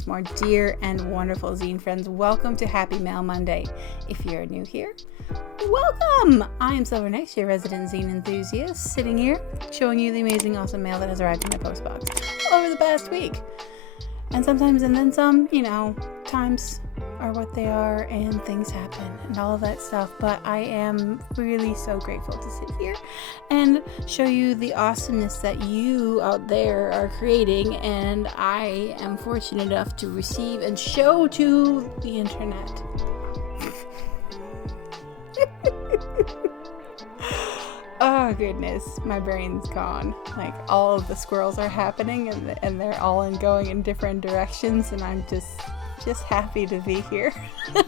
once more, dear and wonderful zine friends. Welcome to Happy Mail Monday. If you're new here, welcome! I am Silver Next, your resident zine enthusiast, sitting here showing you the amazing, awesome mail that has arrived in my post box over the past week. And sometimes, and then some, times are what they are and things happen and all of that stuff, but I am really so grateful to sit here and show you the awesomeness that you out there are creating, and I am fortunate enough to receive and show to the internet. Oh goodness, my brain's gone. Like, all of the squirrels are happening and they're all going in different directions, and I'm just happy to be here. Okay,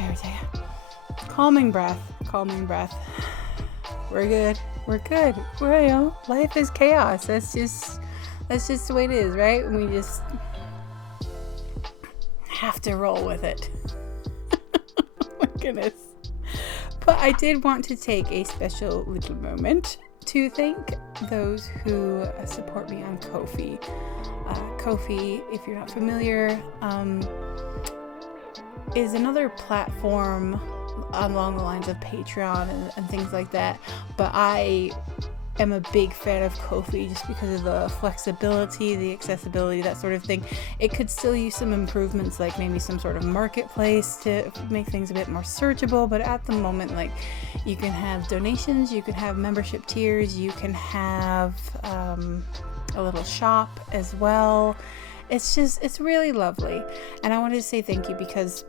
we're taking calming breath. We're good. Well, life is chaos. That's just the way it is, right? We just have to roll with it. Oh my goodness. But I did want to take a special little moment to thank those who support me on Ko-fi. Ko-fi, if you're not familiar, is another platform along the lines of Patreon and things like that. But I am a big fan of Ko-fi just because of the flexibility, the accessibility, that sort of thing. It could still use some improvements, like maybe some sort of marketplace to make things a bit more searchable, but at the moment, like, you can have donations, you can have membership tiers, you can have a little shop as well. It's really lovely, and I wanted to say thank you because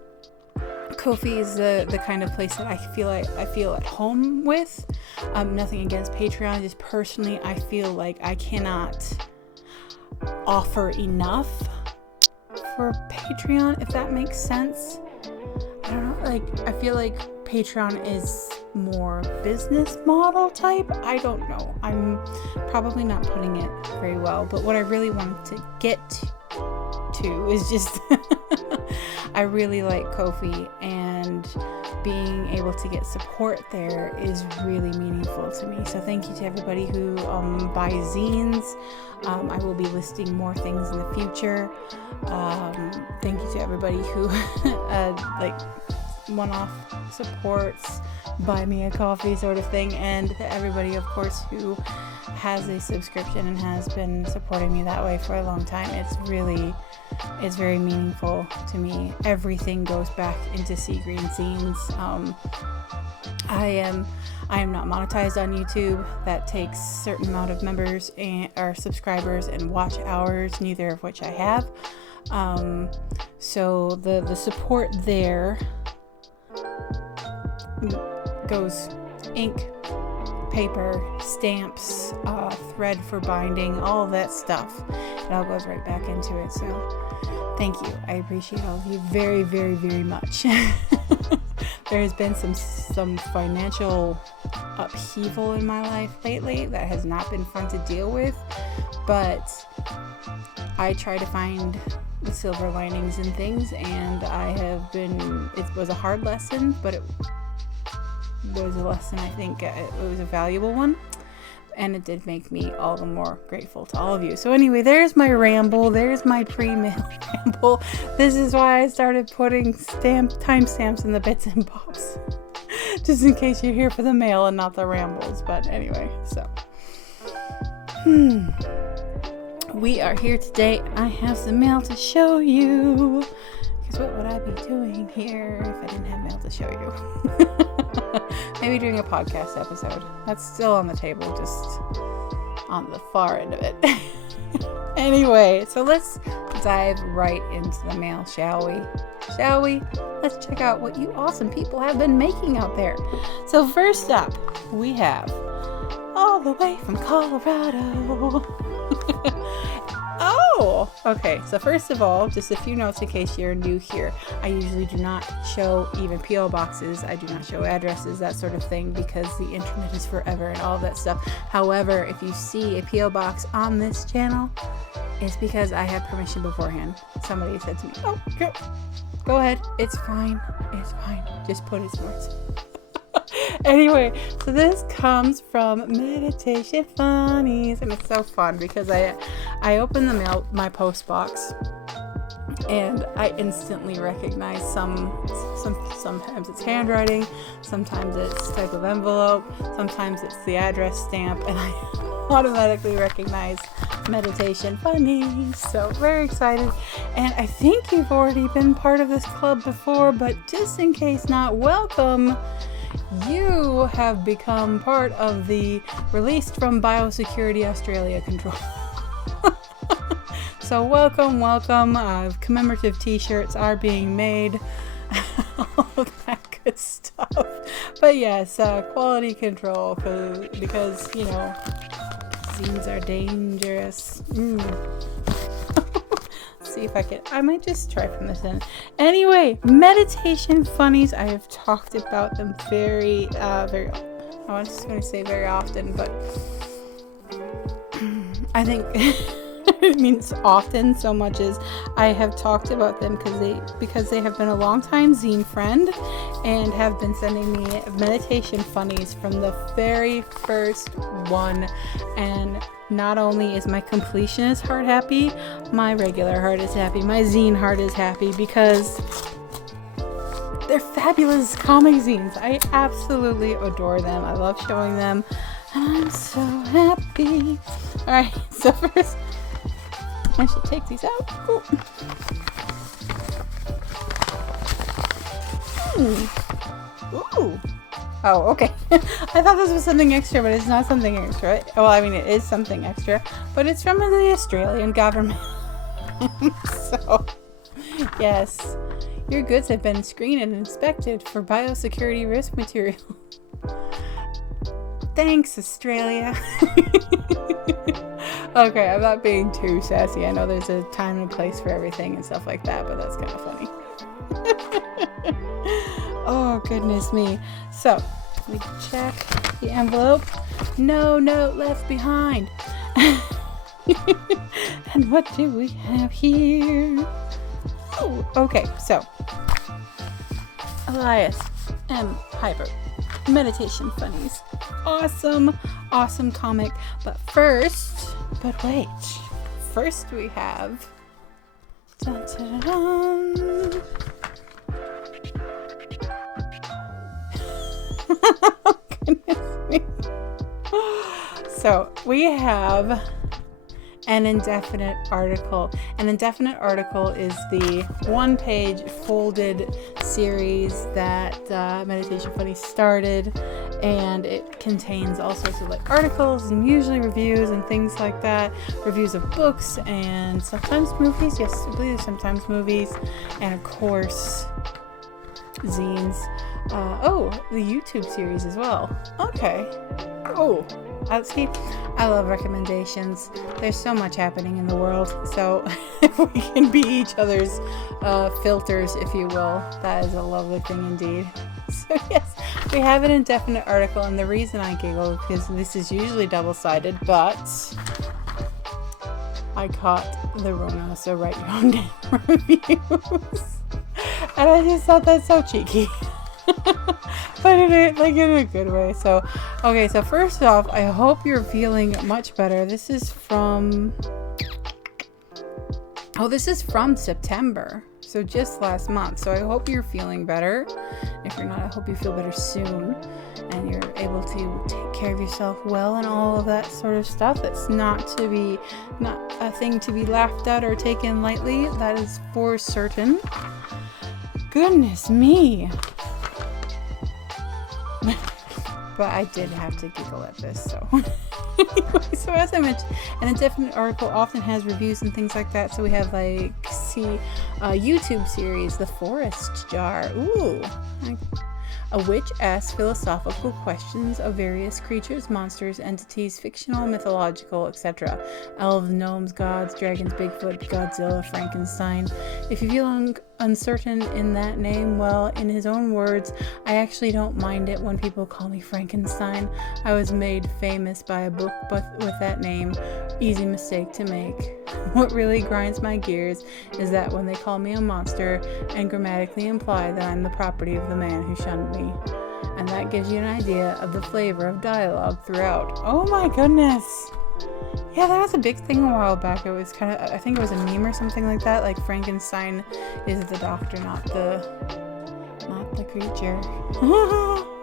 Ko-fi is the kind of place that I feel at home with. Nothing against Patreon, just personally I feel like I cannot offer enough for Patreon, if that makes sense. I don't know, like, I feel like Patreon is more business model type. I don't know. I'm probably not putting it very well, but what I really wanted to get to is just I really like Ko-fi, and being able to get support there is really meaningful to me. So thank you to everybody who buys zines. I will be listing more things in the future. Thank you to everybody who like one-off supports, buy me a coffee sort of thing, and to everybody, of course, who has a subscription and has been supporting me that way for a long time. It's very meaningful to me. Everything goes back into seagreenzines. I am not monetized on YouTube. That takes a certain amount of members or subscribers and watch hours, neither of which I have. So the support there goes ink, paper, stamps, thread for binding, all of that stuff. It all goes right back into it. So thank you. I appreciate all of you very, very, very much. There has been some financial upheaval in my life lately that has not been fun to deal with, but I try to find the silver linings in things, and it was a hard lesson, but it was a lesson, I think it was a valuable one, and it did make me all the more grateful to all of you. So anyway, there's my ramble, there's my pre-mail ramble. This is why I started putting timestamps in the bits and bobs, just in case you're here for the mail and not the rambles. But anyway, so we are here today, and I have some mail to show you. Because what would I be doing here if I didn't have mail to show you? Maybe doing a podcast episode. That's still on the table, just on the far end of it. Anyway, so let's dive right into the mail, shall we? Let's check out what you awesome people have been making out there. So first up, we have all the way from Colorado. Oh, okay. So first of all, just a few notes in case you're new here. I usually do not show even P.O. boxes. I do not show addresses, that sort of thing, because the internet is forever and all that stuff. However, if you see a P.O. box on this channel, it's because I have permission beforehand. Somebody said to me, "Oh, go ahead. It's fine. Just put it somewhere." Anyway, so this comes from Meditation Funnies, and it's so fun because I open my post box and I instantly recognize sometimes it's handwriting, sometimes it's type of envelope, sometimes it's the address stamp, and I automatically recognize Meditation Funnies. So very excited. And I think you've already been part of this club before, but just in case not, welcome. You have become part of the Released from Biosecurity Australia control. So welcome. Commemorative t-shirts are being made. All of that good stuff. But yes, quality control because zines are dangerous. See if I might just try from this end. Anyway, Meditation Funnies. I have talked about them very I was just going to say very often, but I think it means often so much as I have talked about them because they have been a long time zine friend and have been sending me Meditation Funnies from the very first one. And not only is my completionist heart happy, my regular heart is happy, my zine heart is happy because they're fabulous comic zines. I absolutely adore them. I love showing them and I'm so happy. Alright, so first I should take these out. Ooh. Oh, okay. I thought this was something extra, but it's not something extra. Well, I mean, it is something extra, but it's from the Australian government. So, yes, your goods have been screened and inspected for biosecurity risk material. Thanks, Australia. Okay, I'm not being too sassy. I know there's a time and place for everything and stuff like that, but that's kind of funny. Oh, goodness me. So, we check the envelope. No note left behind. And what do we have here? Oh, okay, so Elias M. Piper, Meditation Funnies. Awesome comic. But wait. First we have dun, dun, dun, dun. Oh, goodness me. So we have an indefinite article. An indefinite article is the one-page folded series that Meditation Funny started, and it contains all sorts of like articles and usually reviews and things like that. Reviews of books and sometimes movies. Yes, I believe sometimes movies, and of course zines. The YouTube series as well. Okay. Oh, see, I love recommendations. There's so much happening in the world, so if we can be each other's filters, if you will, that is a lovely thing indeed. So yes, we have an indefinite article, and the reason I giggle is because this is usually double-sided, but I caught the Rona, so write your own damn reviews. And I just thought that's so cheeky. But in a good way. So, okay, so first off, I hope you're feeling much better. This is from September. So just last month. So I hope you're feeling better. If you're not, I hope you feel better soon and you're able to take care of yourself well and all of that sort of stuff. It's not a thing to be laughed at or taken lightly. That is for certain. Goodness me. But I did have to giggle at this, so anyway, so as I mentioned, an indefinite article often has reviews and things like that. So we have a YouTube series, The Forest Jar. Ooh, a witch asks philosophical questions of various creatures, monsters, entities, fictional, mythological, etc. Elves, gnomes, gods, dragons, Bigfoot, Godzilla, Frankenstein. If you feel uncertain in that name, well, in his own words, I actually don't mind it when people call me Frankenstein. I was made famous by a book with that name. Easy mistake to make. What really grinds my gears is that when they call me a monster and grammatically imply that I'm the property of the man who shunned me. And that gives you an idea of the flavor of dialogue throughout. Oh my goodness. Yeah, that was a big thing a while back. It was kind of, I think it was a meme or something like that. Like Frankenstein is the doctor, not the creature.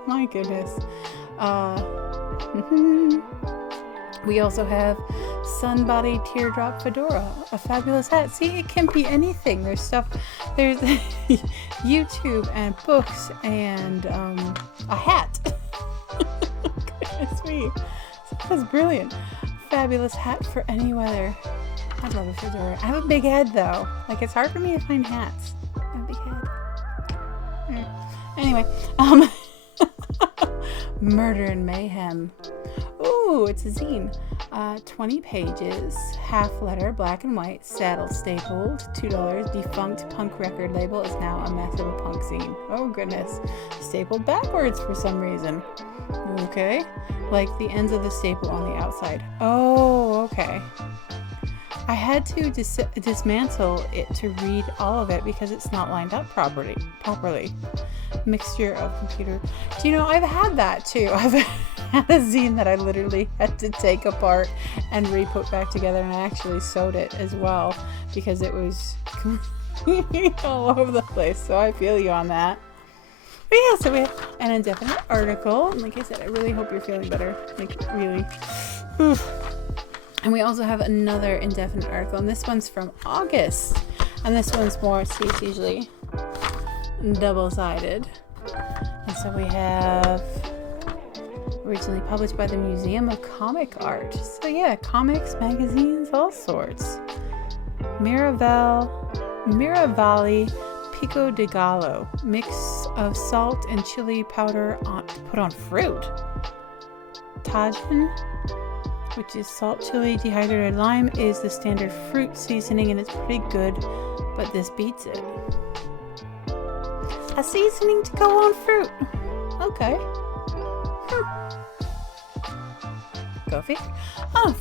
My goodness. We also have Sunbody Teardrop Fedora, a fabulous hat. See, it can be anything. There's YouTube and books and a hat. Goodness me. That's brilliant. Fabulous hat for any weather. I love a fedora. I have a big head though. Like, it's hard for me to find hats. I have a big head. Anyway, Murder and Mayhem. Ooh, it's a zine. 20 pages, half letter, black and white, saddle stapled, $2. Defunct punk record label is now a mess of a punk zine. Oh goodness. Stapled backwards for some reason. Okay. Like the ends of the staple on the outside. Oh, okay. I had to dismantle it to read all of it because it's not lined up properly. Mixture of computer. Do you know, I've had that too. I've had a zine that I literally had to take apart and re-put back together, and I actually sewed it as well because it was all over the place. So I feel you on that. But yeah, so we have an indefinite article. Like I said, I really hope you're feeling better. Like, really. Oof. And we also have another indefinite article, and this one's from August. And this one's more, see, it's usually double-sided. And so we have originally published by the Museum of Comic Art. So yeah, comics, magazines, all sorts. Miravalli Pico de Gallo, mix of salt and chili powder put on fruit. Tajin, which is salt, chili, dehydrated lime, is the standard fruit seasoning, and it's pretty good, but this beats it. A seasoning to go on fruit. Okay. Go figure. Oh,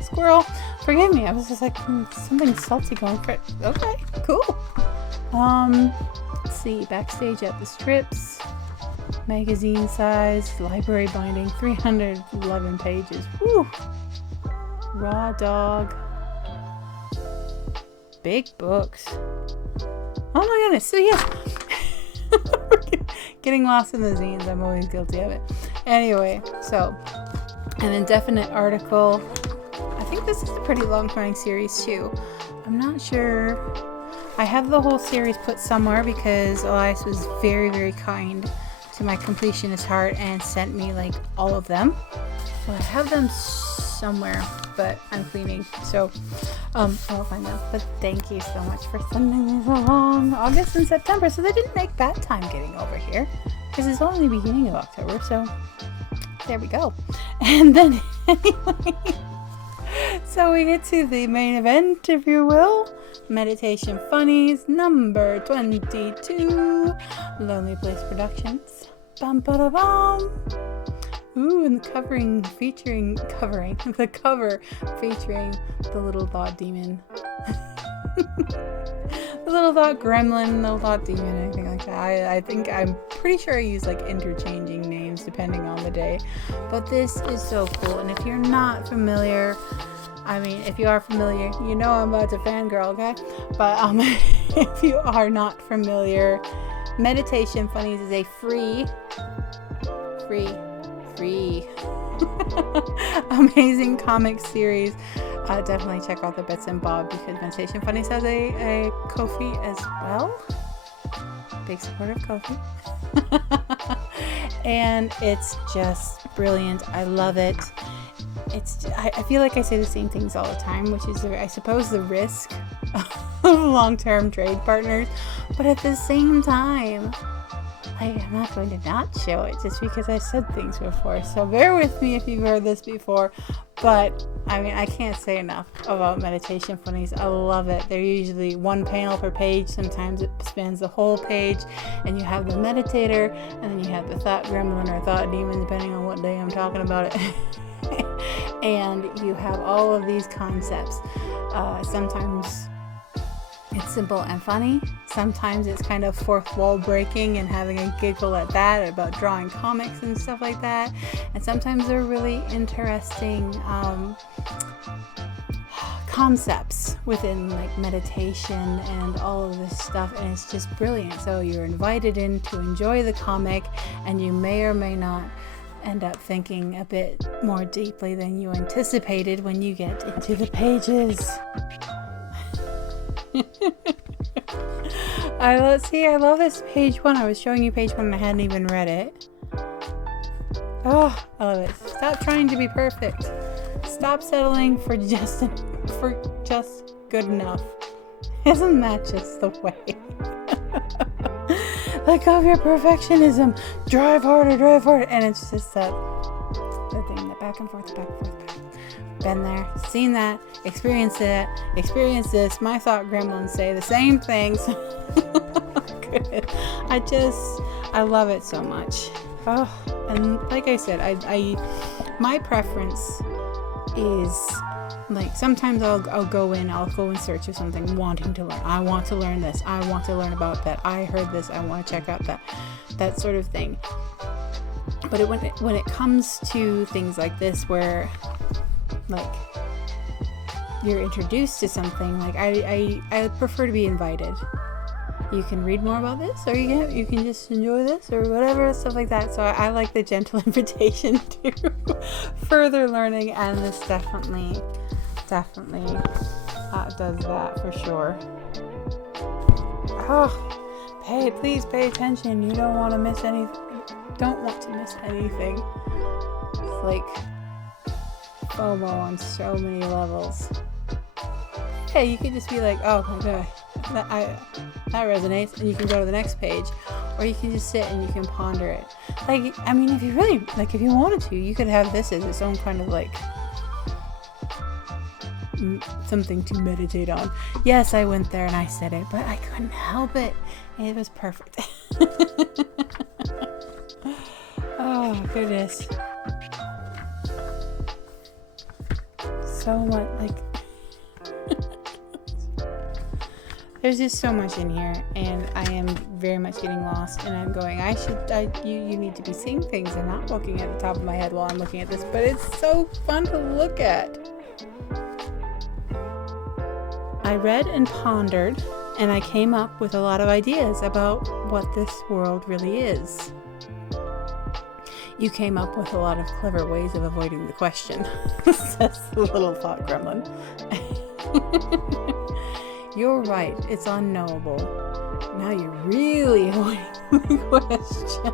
squirrel. Forgive me. I was just like, something salty going for it. Okay, cool. Let's see. Backstage at the Strips. Magazine size. Library binding. 311 pages. Woo. Raw dog. Big books. Oh my goodness. So yeah. Getting lost in the zines. I'm always guilty of it. Anyway, so an indefinite article. I think this is a pretty long running series too. I'm not sure. I have the whole series put somewhere because Elias was very, very kind to my completionist heart and sent me like all of them. So I have them somewhere, but I'm cleaning, so I'll find them. But thank you so much for sending these along. August and September, so they didn't make bad time getting over here because it's only the beginning of October, so there we go. And then anyway, so we get to the main event, if you will. Meditation Funnies number 22, Lonely Place Productions. Bum ba da bum. Ooh, and the cover featuring the little thought demon. The little thought gremlin, little thought demon, anything like that. I'm pretty sure I use like interchanging names depending on the day. But this is so cool. And if you're not familiar, I mean, if you are familiar, you know I'm about to fangirl, okay? But if you are not familiar, Meditation Funnies is a free amazing comic series. Definitely check out the Bits and Bob because Meditation Funnies has a Ko-fi as well. Big supporter of Ko-fi. And it's just brilliant. I love it. I feel like I say the same things all the time, which is, I suppose, the risk of long-term trade partners. But at the same time, I'm not going to not show it just because I said things before. So bear with me if you've heard this before. But, I mean, I can't say enough about Meditation Funnies. I love it. They're usually one panel per page. Sometimes it spans the whole page. And you have the meditator, and then you have the thought gremlin or thought demon, depending on what day I'm talking about it. And you have all of these concepts. Sometimes it's simple and funny. Sometimes it's kind of fourth wall breaking and having a giggle at that, about drawing comics and stuff like that. And sometimes they're really interesting concepts within like meditation and all of this stuff, and it's just brilliant. So you're invited in to enjoy the comic, and you may or may not end up thinking a bit more deeply than you anticipated when you get into the pages. I love this page 1. I was showing you page 1 and I hadn't even read it. Oh, I love it. Stop trying to be perfect. Stop settling for just good enough. Isn't that just the way? Let go of your perfectionism. Drive harder. And it's just that thing, that back and forth. Been there, seen that, experienced it, experienced this. My thought gremlins say the same things. I love it so much. Oh, and like I said, my preference is, like, sometimes I'll go in search of something, wanting to learn. I want to learn this. I want to learn about that. I heard this. I want to check out that sort of thing. But when it comes to things like this, where like you're introduced to something, like I prefer to be invited. You can read more about this, or you can just enjoy this, or whatever, stuff like that. So I like the gentle invitation to further learning, and this definitely does that for sure. Oh, please pay attention. You don't want to miss anything. It's like FOMO on so many levels. Yeah, you could just be like, oh my god, that resonates, and you can go to the next page, or you can just sit and you can ponder it. Like, I mean, if you really, like, if you wanted to, you could have this as its own kind of like something to meditate on. Yes, I went there and I said it, but I couldn't help it. It was perfect. Oh goodness. So much, like, there's just so much in here, and I am very much getting lost, and I'm going, you need to be seeing things and not looking at the top of my head while I'm looking at this, but it's so fun to look at. I read and pondered, and I came up with a lot of ideas about what this world really is. You came up with a lot of clever ways of avoiding the question, says the little thought gremlin. You're right, it's unknowable. Now you're really avoiding the question.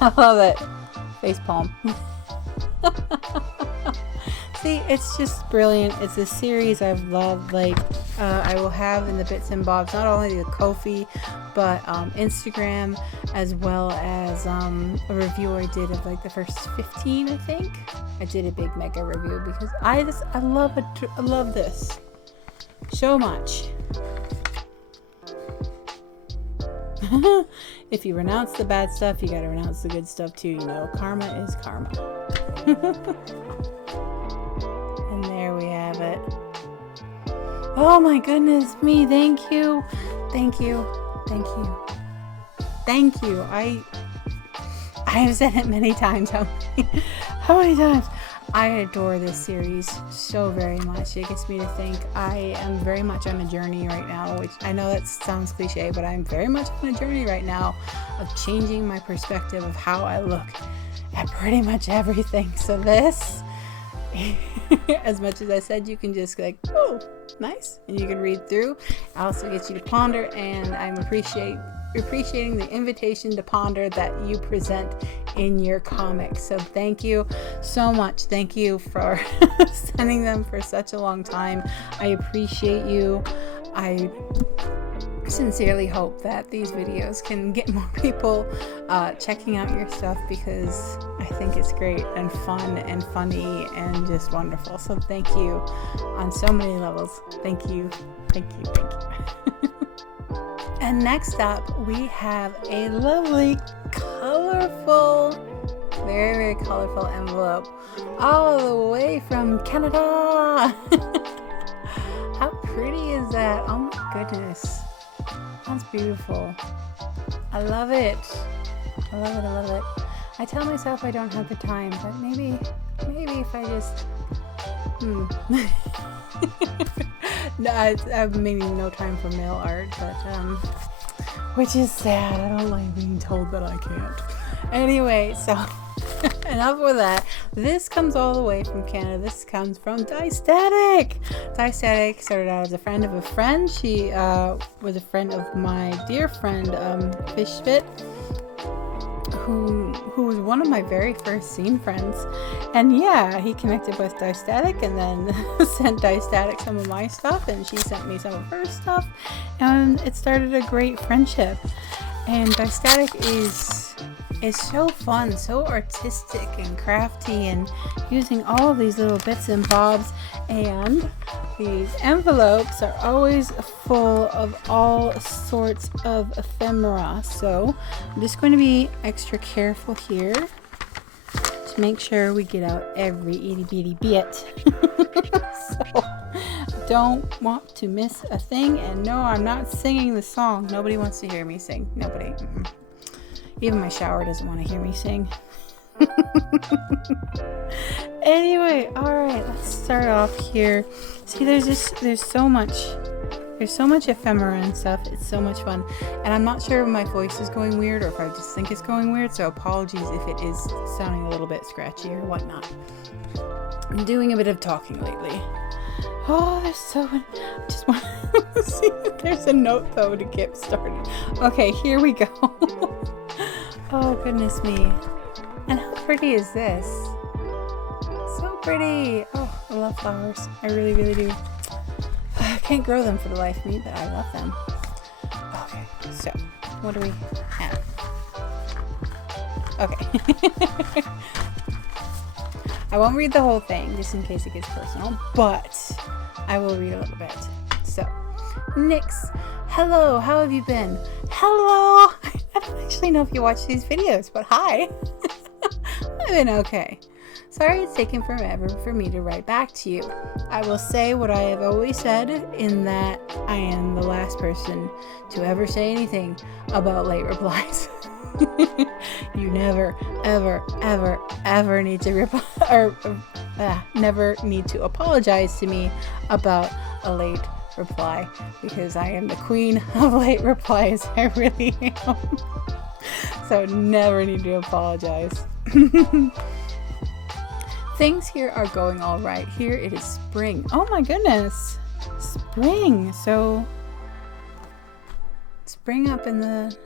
I love it. Facepalm. See, it's just brilliant. It's a series I've loved. Like, I will have in the bits and bobs, not only the Ko-fi, but Instagram, as well as a review I did of like the first 15, I think. I did a big mega review because I love this so much. If you renounce the bad stuff, you gotta renounce the good stuff too. You know, karma is karma. And there we have it. Oh my goodness me, thank you. I have said it many times. How many times? I adore this series so very much. It gets me to think. I am very much on a journey right now, which I know that sounds cliche, but I'm very much on a journey right now of changing my perspective of how I look at pretty much everything. So this, as much as I said, you can just like, oh, nice, and you can read through. I also get you to ponder, and I'm appreciating the invitation to ponder that you present in your comics. So thank you so much. Thank you for sending them for such a long time. I appreciate you. I sincerely hope that these videos can get more people checking out your stuff, because I think it's great and fun and funny and just wonderful. So thank you on so many levels. Thank you. And next up, we have a lovely, colorful, very, very colorful envelope all the way from Canada. How pretty is that? Oh my goodness. beautiful. I love it. I love it. I love it. I tell myself I don't have the time, but maybe if I just no, I've maybe no time for mail art, but which is sad. I don't like being told that I can't. Anyway, so enough with that. This comes all the way from Canada. This comes from Dystatic. Dystatic started out as a friend of a friend. She was a friend of my dear friend Fishspit, who was one of my very first zine friends. And yeah, he connected with Dystatic and then sent Dystatic some of my stuff, and she sent me some of her stuff, and it started a great friendship. And Dystatic is so fun, so artistic and crafty, and using all of these little bits and bobs, and these envelopes are always full of all sorts of ephemera. So I'm just going to be extra careful here to make sure we get out every itty bitty bit. So don't want to miss a thing. And no, I'm not singing the song. Nobody wants to hear me sing. Nobody. Even my shower doesn't want to hear me sing. Anyway, alright, let's start off here. See, there's so much ephemera and stuff. It's so much fun. And I'm not sure if my voice is going weird or if I just think it's going weird, so apologies if it is sounding a little bit scratchy or whatnot. I'm doing a bit of talking lately. Oh, there's so many. I just want to see if there's a note though to get started. Okay, here we go. Oh, goodness me. And how pretty is this? So pretty. Oh, I love flowers. I really, really do. I can't grow them for the life of me, but I love them. Okay, so what do we have? Okay. I won't read the whole thing, just in case it gets personal, but I will read a little bit. So, Nyx, hello, how have you been? Hello! I don't actually know if you watch these videos, but hi! I've been okay. Sorry it's taken forever for me to write back to you. I will say what I have always said, in that I am the last person to ever say anything about late replies. You never, ever, ever, ever need to reply, or never need to apologize to me about a late reply, because I am the queen of late replies. I really am. So never need to apologize. Things here are going all right. Here it is spring. Oh my goodness, spring. So spring up in the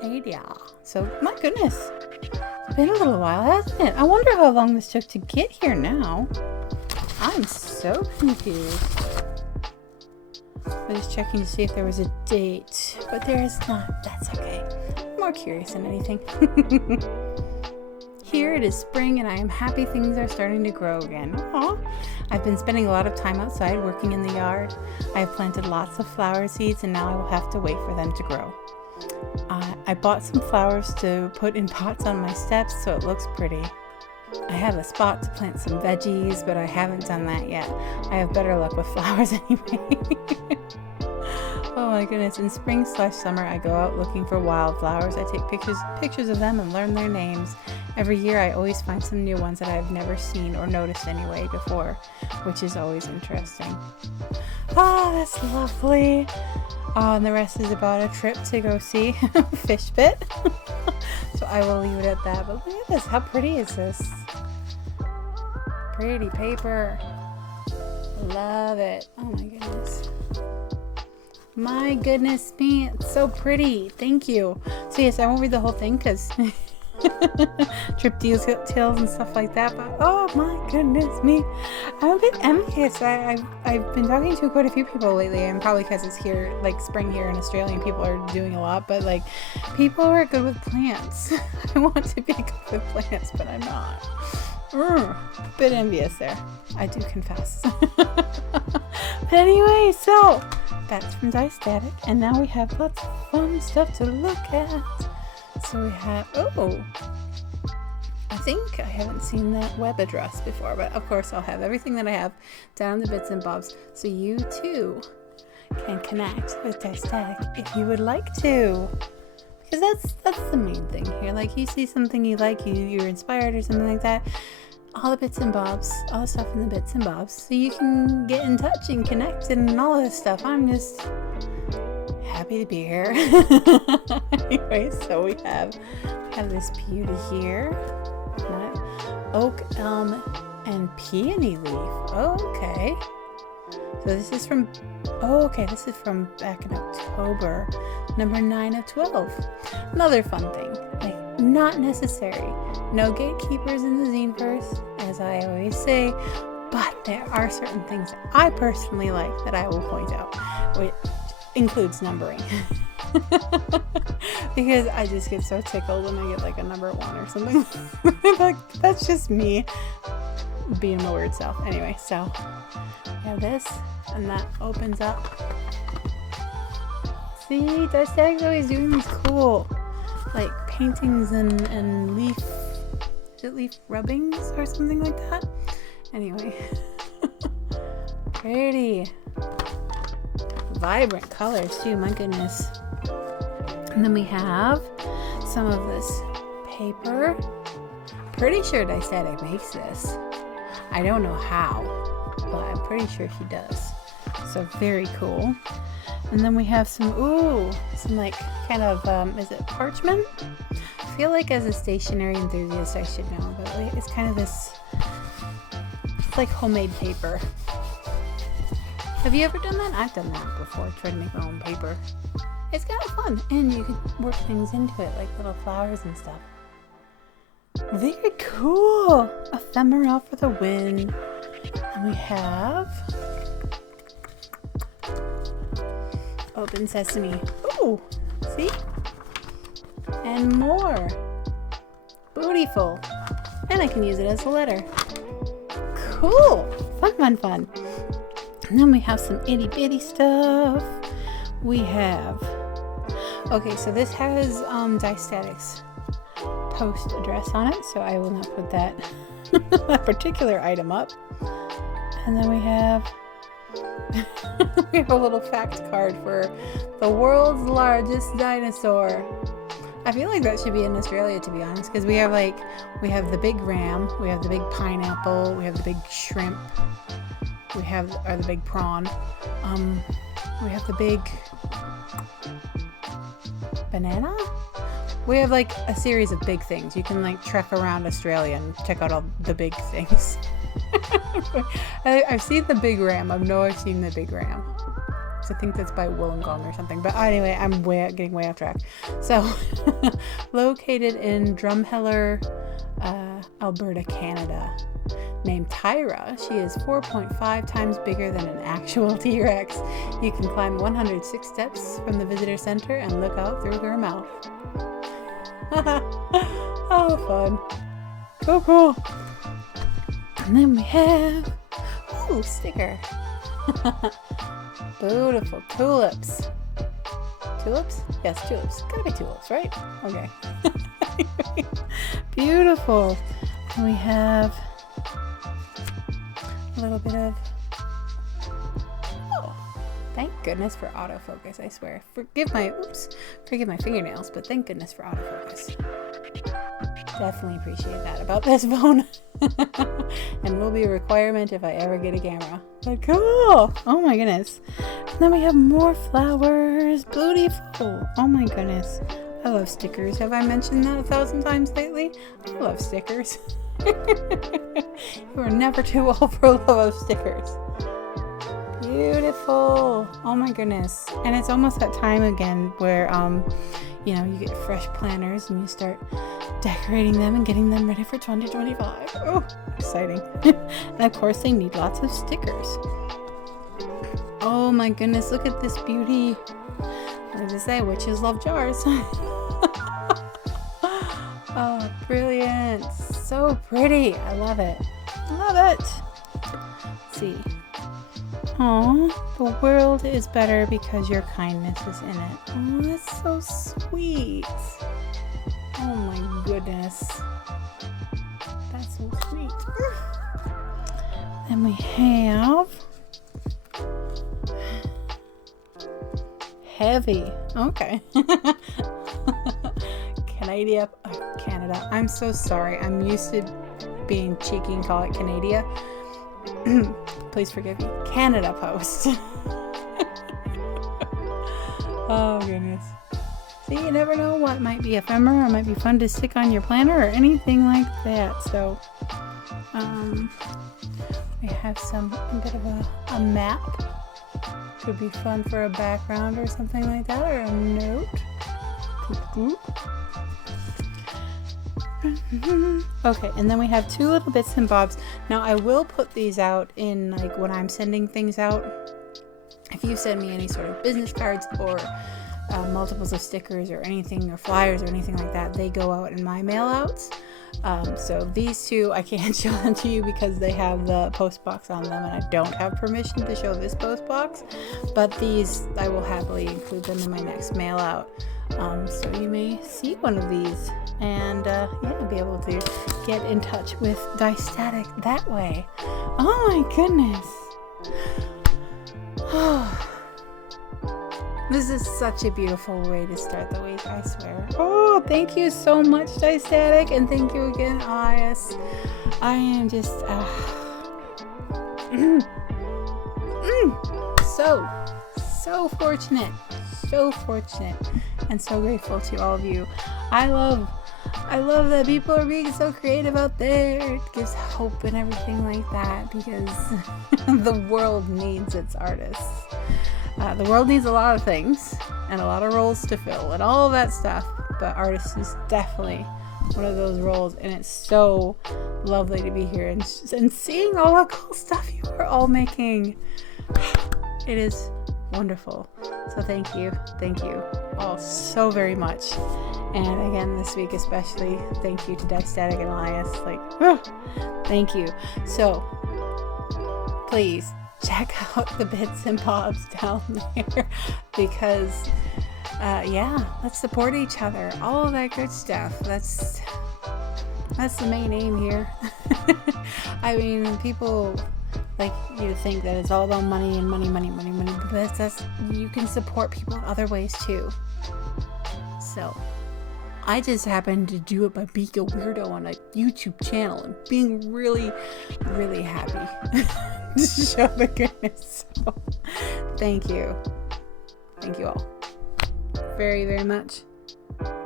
Canada. So my goodness, it's been a little while, hasn't it? I wonder how long this took to get here now. I'm so confused. I was checking to see if there was a date, but there is not. That's okay. I'm more curious than anything. Here it is spring, and I am happy things are starting to grow again. Aww. I've been spending a lot of time outside working in the yard. I have planted lots of flower seeds, and now I will have to wait for them to grow. I bought some flowers to put in pots on my steps so it looks pretty. I have a spot to plant some veggies, but I haven't done that yet. I have better luck with flowers anyway. Oh my goodness, in spring/summer I go out looking for wildflowers. I take pictures of them and learn their names. Every year I always find some new ones that I've never seen or noticed anyway before, which is always interesting. Oh, that's lovely. Oh, and the rest is about a trip to go see Fishspit. So I will leave it at that. But look at this. How pretty is this? Pretty paper. Love it. Oh my goodness. My goodness me. It's so pretty. Thank you. So yes, I won't read the whole thing because trip details and stuff like that, but oh my goodness me, I'm a bit envious. I've been talking to quite a few people lately, and probably because it's here, like spring here in Australia, and people are doing a lot, but like people who are good with plants. I want to be good with plants, but I'm not. A bit envious there, I do confess. But anyway, so that's from Dystatic, and now we have lots of fun stuff to look at. So we have, oh, I think I haven't seen that web address before, but of course I'll have everything that I have down in the bits and bobs, so you too can connect with Dystatic if you would like to. Because that's the main thing here. Like, you see something you like, you're inspired or something like that. All the bits and bobs, all the stuff in the bits and bobs, so you can get in touch and connect and all this stuff. I'm just happy to be here. Anyway, so we have this beauty here. Oak, elm, and peony leaf. Oh, okay. So this is from, this is from back in October, number 9 of 12. Another fun thing, like, not necessary. No gatekeepers in the Zineverse, as I always say, but there are certain things that I personally like that I will point out, which includes numbering. Because I just get so tickled when I get like a number 1 or something. Like, that's just me being my weird self. Anyway, so we have this, and that opens up. See, Dystatic's always doing these cool, like, paintings and leaf, is it leaf rubbings or something like that? Anyway, pretty, vibrant colors too, my goodness. And then we have some of this paper. Pretty sure Dystatic makes this. I don't know how, but I'm pretty sure he does. So very cool. And then we have some like kind of, is it parchment? I feel like as a stationery enthusiast I should know, but like, it's kind of this, it's like homemade paper. Have you ever done that? I've done that before, tried to make my own paper. It's kind of fun, and you can work things into it, like little flowers and stuff. Very cool! Ephemera for the win. And we have Open Sesame. Ooh, see? And more. Beautiful. And I can use it as a letter. Cool! Fun, fun, fun. And then we have some itty bitty stuff. We have, okay, so this has Dystatic's post address on it, so I will not put that that particular item up. And then we have we have a little fact card for the world's largest dinosaur. I feel like that should be in Australia, to be honest, because we have the big ram, we have the big pineapple, we have the big shrimp, we have the big prawn, we have the big banana. We have like a series of big things. You can like trek around Australia and check out all the big things. I've seen the big ram. I've seen the big ram. I think that's by Wollongong or something. But anyway, I'm getting way off track. So, located in Drumheller, Alberta, Canada. Named Tyra, she is 4.5 times bigger than an actual T-Rex. You can climb 106 steps from the visitor center and look out through her mouth. Oh, fun. Cool, cool. And then we have, sticker. Beautiful tulips. Tulips? Yes, tulips. Gotta be tulips, right? Okay. Beautiful. And we have a little bit of, thank goodness for autofocus, I swear. Forgive my fingernails, but thank goodness for autofocus. Definitely appreciate that about this phone. And will be a requirement if I ever get a camera. But cool! Oh my goodness. And then we have more flowers. Beautiful. Oh my goodness. I love stickers. Have I mentioned that 1,000 times lately? I love stickers. You are never too old for love of stickers. Beautiful. Oh my goodness. And it's almost that time again where you get fresh planners and you start decorating them and getting them ready for 2025. Oh, exciting. And of course they need lots of stickers. Oh my goodness, look at this beauty. What does it say? Witches love jars. Oh, brilliant. So pretty. I love it. Love it. Let's see. Aw, the world is better because your kindness is in it. Oh, that's so sweet. Oh my goodness. That's so sweet. Then we have heavy. Okay. Canada. I'm so sorry. I'm used to being cheeky and call it Canada. Please forgive me. Canada Post. Oh, goodness. See, you never know what might be ephemera or might be fun to stick on your planner or anything like that. So, we have a bit of a map. Could be fun for a background or something like that, or a note. Okay, and then we have two little bits and bobs. Now, I will put these out in, like, when I'm sending things out. If you send me any sort of business cards or multiples of stickers or anything, or flyers or anything like that, they go out in my mail outs. So these two, I can't show them to you because they have the post box on them, and I don't have permission to show this post box. But these, I will happily include them in my next mail out. So you may see one of these and be able to get in touch with Dystatic that way. Oh my goodness. This is such a beautiful way to start the week, I swear. Oh, thank you so much, Dystatic, and thank you again, Elias. I am just so fortunate, and so grateful to all of you. I love that people are being so creative out there. It gives hope and everything like that, because the world needs its artists. The world needs a lot of things and a lot of roles to fill and all of that stuff, but artists is definitely one of those roles, and it's so lovely to be here and seeing all the cool stuff you are all making. It is wonderful. So thank you all so very much. And again, this week especially, thank you to Dystatic and Elias. Thank you. So please check out the bits and bobs down there, because let's support each other, all of that good stuff. That's the main aim here. I mean, people like you to think that it's all about money and money, but that's you can support people in other ways too. So I just happened to do it by being a weirdo on a YouTube channel and being really, really happy to show the goodness. So, thank you all very, very much.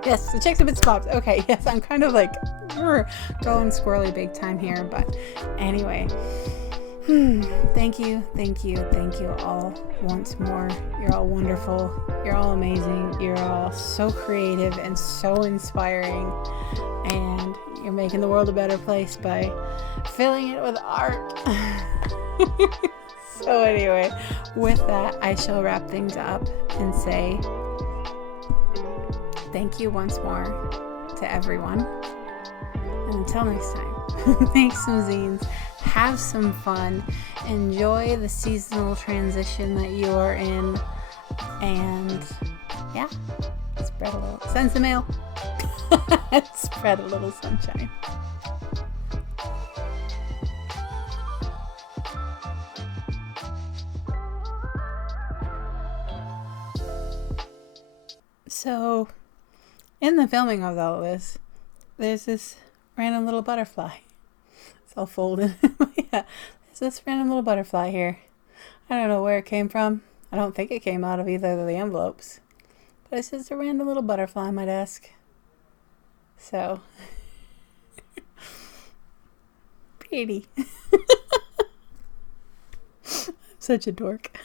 Yes, the checks and bits bobs. Okay, yes, I'm kind of like going squirrely big time here, but anyway. Thank you all once more. You're all wonderful. You're all amazing. You're all so creative and so inspiring. And you're making the world a better place by filling it with art. So anyway, with that, I shall wrap things up and say thank you once more to everyone. And until next time, make some zines. Have some fun, enjoy the seasonal transition that you are in, and spread a little, send some mail, spread a little sunshine. So, in the filming of all this, there's this random little butterfly. It's all folded. Yeah, there's this random little butterfly here. I don't know where it came from. I don't think it came out of either of the envelopes. But it's just a random little butterfly on my desk. So, pretty. I'm such a dork.